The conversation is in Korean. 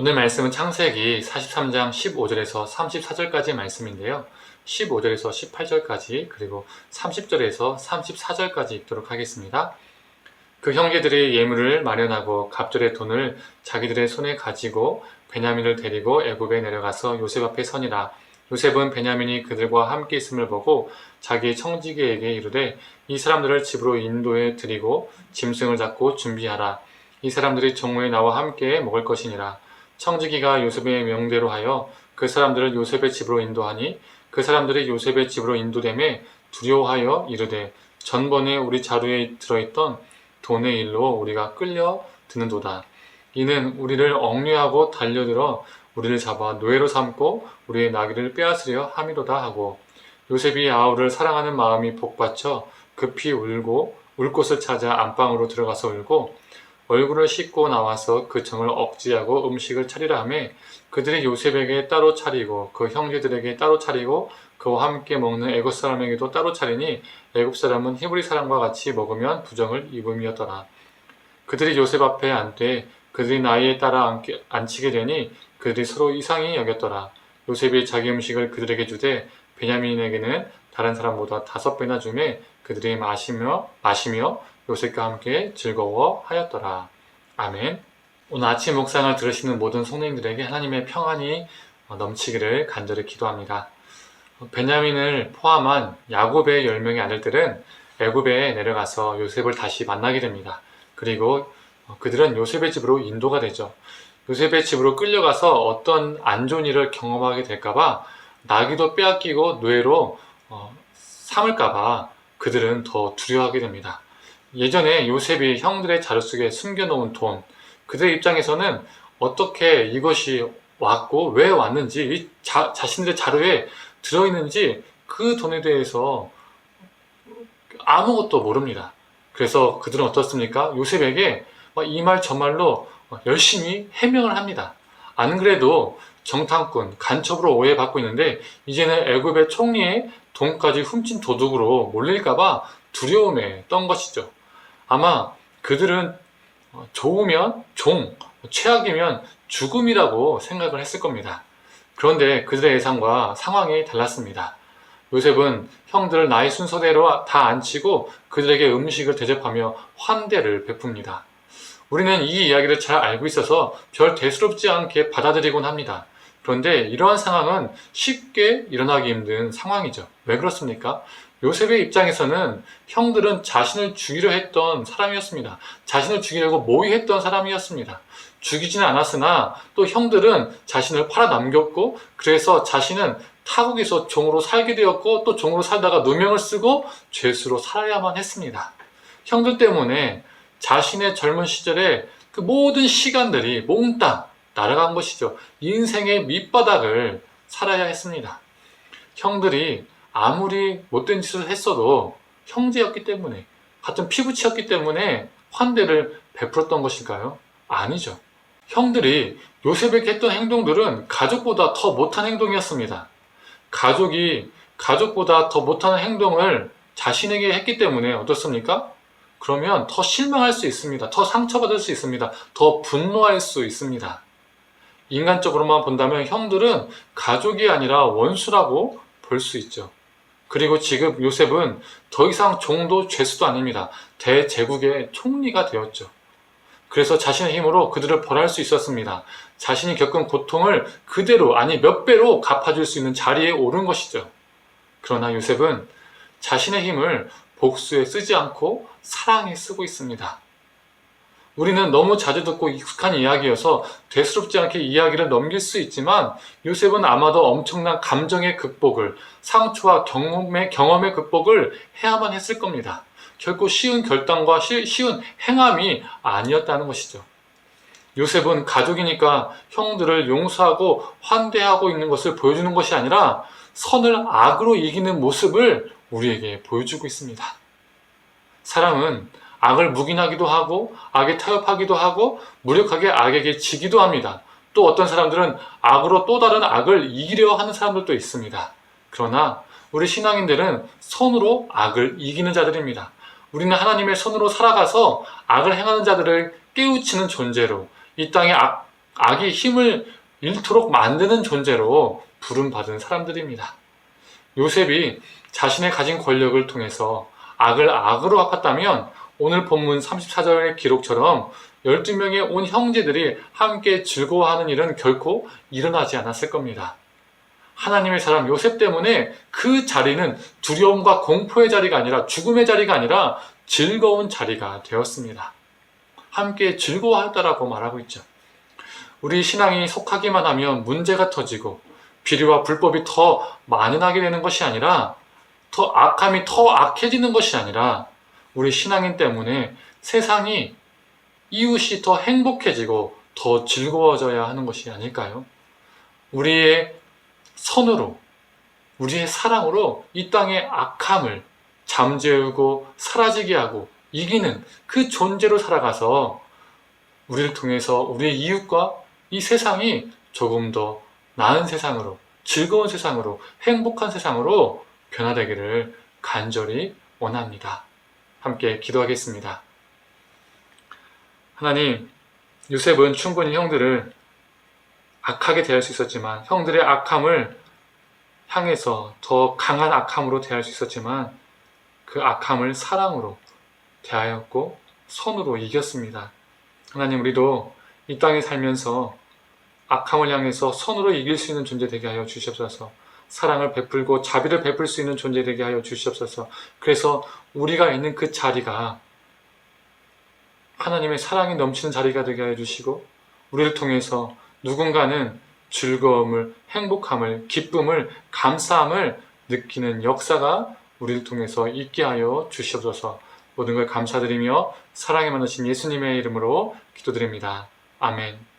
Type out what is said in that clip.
오늘 말씀은 창세기 43장 15절에서 34절까지의 말씀인데요. 15절에서 18절까지 그리고 30절에서 34절까지 읽도록 하겠습니다. 그 형제들이 예물을 마련하고 갑절의 돈을 자기들의 손에 가지고 베냐민을 데리고 애굽에 내려가서 요셉 앞에 서니라. 요셉은 베냐민이 그들과 함께 있음을 보고 자기 청지기에게 이르되 이 사람들을 집으로 인도해 드리고 짐승을 잡고 준비하라. 이 사람들이 정오에 나와 함께 먹을 것이니라. 청지기가 요셉의 명대로 하여 그 사람들을 요셉의 집으로 인도하니 그 사람들이 요셉의 집으로 인도되매 두려워하여 이르되 전번에 우리 자루에 들어있던 돈의 일로 우리가 끌려 드는도다. 이는 우리를 억류하고 달려들어 우리를 잡아 노예로 삼고 우리의 나귀를 빼앗으려 함이로다 하고 요셉이 아우를 사랑하는 마음이 복받쳐 급히 울고 울 곳을 찾아 안방으로 들어가서 울고 얼굴을 씻고 나와서 그 정을 억제하고 음식을 차리라 하매 그들이 요셉에게 따로 차리고 그 형제들에게 따로 차리고 그와 함께 먹는 애굽 사람에게도 따로 차리니 애굽 사람은 히브리 사람과 같이 먹으면 부정을 입음이었더라. 그들이 요셉 앞에 앉되 그들이 나이에 따라 앉히게 되니 그들이 서로 이상히 여겼더라. 요셉이 자기 음식을 그들에게 주되 베냐민에게는 다른 사람보다 5배나 주매 그들이 마시며 요셉과 함께 즐거워하였더라. 아멘. 오늘 아침 묵상을 들으시는 모든 성도님들에게 하나님의 평안이 넘치기를 간절히 기도합니다. 베냐민을 포함한 야곱의 10명의 아들들은 애굽에 내려가서 요셉을 다시 만나게 됩니다. 그리고 그들은 요셉의 집으로 인도가 되죠. 요셉의 집으로 끌려가서 어떤 안 좋은 일을 경험하게 될까봐 나귀도 빼앗기고 노예로 삼을까봐 그들은 더 두려워하게 됩니다. 예전에 요셉이 형들의 자루 속에 숨겨놓은 돈, 그들의 입장에서는 어떻게 이것이 왔고 왜 왔는지 자신들의 자루에 들어있는지 그 돈에 대해서 아무것도 모릅니다. 그래서 그들은 어떻습니까? 요셉에게 이 말 저 말로 열심히 해명을 합니다. 안 그래도 정탐꾼, 간첩으로 오해받고 있는데 이제는 애굽의 총리의 돈까지 훔친 도둑으로 몰릴까봐 두려움에 떤 것이죠. 아마 그들은 좋으면 종, 최악이면 죽음이라고 생각을 했을 겁니다. 그런데 그들의 예상과 상황이 달랐습니다. 요셉은 형들을 나이 순서대로 다 앉히고 그들에게 음식을 대접하며 환대를 베풉니다. 우리는 이 이야기를 잘 알고 있어서 별 대수롭지 않게 받아들이곤 합니다. 그런데 이러한 상황은 쉽게 일어나기 힘든 상황이죠. 왜 그렇습니까? 요셉의 입장에서는 형들은 자신을 죽이려 했던 사람이었습니다. 자신을 죽이려고 모의했던 사람이었습니다. 죽이지는 않았으나 또 형들은 자신을 팔아 남겼고 그래서 자신은 타국에서 종으로 살게 되었고 또 종으로 살다가 누명을 쓰고 죄수로 살아야만 했습니다. 형들 때문에 자신의 젊은 시절에 그 모든 시간들이 몽땅 날아간 것이죠. 인생의 밑바닥을 살아야 했습니다. 형들이 아무리 못된 짓을 했어도 형제였기 때문에 같은 피부치였기 때문에 환대를 베풀었던 것일까요? 아니죠. 형들이 요셉에게 했던 행동들은 가족보다 더 못한 행동이었습니다. 가족이 가족보다 더 못한 행동을 자신에게 했기 때문에 어떻습니까? 그러면 더 실망할 수 있습니다. 더 상처받을 수 있습니다. 더 분노할 수 있습니다. 인간적으로만 본다면 형들은 가족이 아니라 원수라고 볼 수 있죠. 그리고 지금 요셉은 더 이상 종도 죄수도 아닙니다. 대제국의 총리가 되었죠. 그래서 자신의 힘으로 그들을 벌할 수 있었습니다. 자신이 겪은 고통을 그대로 아니 몇 배로 갚아줄 수 있는 자리에 오른 것이죠. 그러나 요셉은 자신의 힘을 복수에 쓰지 않고 사랑에 쓰고 있습니다. 우리는 너무 자주 듣고 익숙한 이야기여서 대수롭지 않게 이야기를 넘길 수 있지만 요셉은 아마도 엄청난 감정의 극복을, 상처와 경험의 극복을 해야만 했을 겁니다. 결코 쉬운 결단과 쉬운 행함이 아니었다는 것이죠. 요셉은 가족이니까 형들을 용서하고 환대하고 있는 것을 보여주는 것이 아니라 선을 악으로 이기는 모습을 우리에게 보여주고 있습니다. 사람은 악을 묵인하기도 하고 악에 타협하기도 하고 무력하게 악에게 지기도 합니다. 또 어떤 사람들은 악으로 또 다른 악을 이기려 하는 사람들도 있습니다. 그러나 우리 신앙인들은 선으로 악을 이기는 자들입니다. 우리는 하나님의 선으로 살아가서 악을 행하는 자들을 깨우치는 존재로 이 땅에 악이 힘을 잃도록 만드는 존재로 부름받은 사람들입니다. 요셉이 자신의 가진 권력을 통해서 악을 악으로 갚았다면 오늘 본문 34절의 기록처럼 12명의 온 형제들이 함께 즐거워하는 일은 결코 일어나지 않았을 겁니다. 하나님의 사람 요셉 때문에 그 자리는 두려움과 공포의 자리가 아니라 죽음의 자리가 아니라 즐거운 자리가 되었습니다. 함께 즐거워하다라고 말하고 있죠. 우리 신앙이 속하기만 하면 문제가 터지고 비리와 불법이 더 만연하게 되는 것이 아니라 더 악함이 더 악해지는 것이 아니라 우리 신앙인 때문에 세상이 이웃이 더 행복해지고 더 즐거워져야 하는 것이 아닐까요? 우리의 선으로, 우리의 사랑으로 이 땅의 악함을 잠재우고 사라지게 하고 이기는 그 존재로 살아가서 우리를 통해서 우리의 이웃과 이 세상이 조금 더 나은 세상으로, 즐거운 세상으로, 행복한 세상으로 변화되기를 간절히 원합니다. 함께 기도하겠습니다. 하나님, 요셉은 충분히 형들을 악하게 대할 수 있었지만 형들의 악함을 향해서 더 강한 악함으로 대할 수 있었지만 그 악함을 사랑으로 대하였고 선으로 이겼습니다. 하나님, 우리도 이 땅에 살면서 악함을 향해서 선으로 이길 수 있는 존재 되게 하여 주시옵소서. 사랑을 베풀고 자비를 베풀 수 있는 존재 되게 하여 주시옵소서. 그래서 우리가 있는 그 자리가 하나님의 사랑이 넘치는 자리가 되게 하여 주시고 우리를 통해서 누군가는 즐거움을, 행복함을, 기쁨을, 감사함을 느끼는 역사가 우리를 통해서 있게 하여 주시옵소서. 모든 걸 감사드리며 사랑에 많으신 예수님의 이름으로 기도드립니다. 아멘.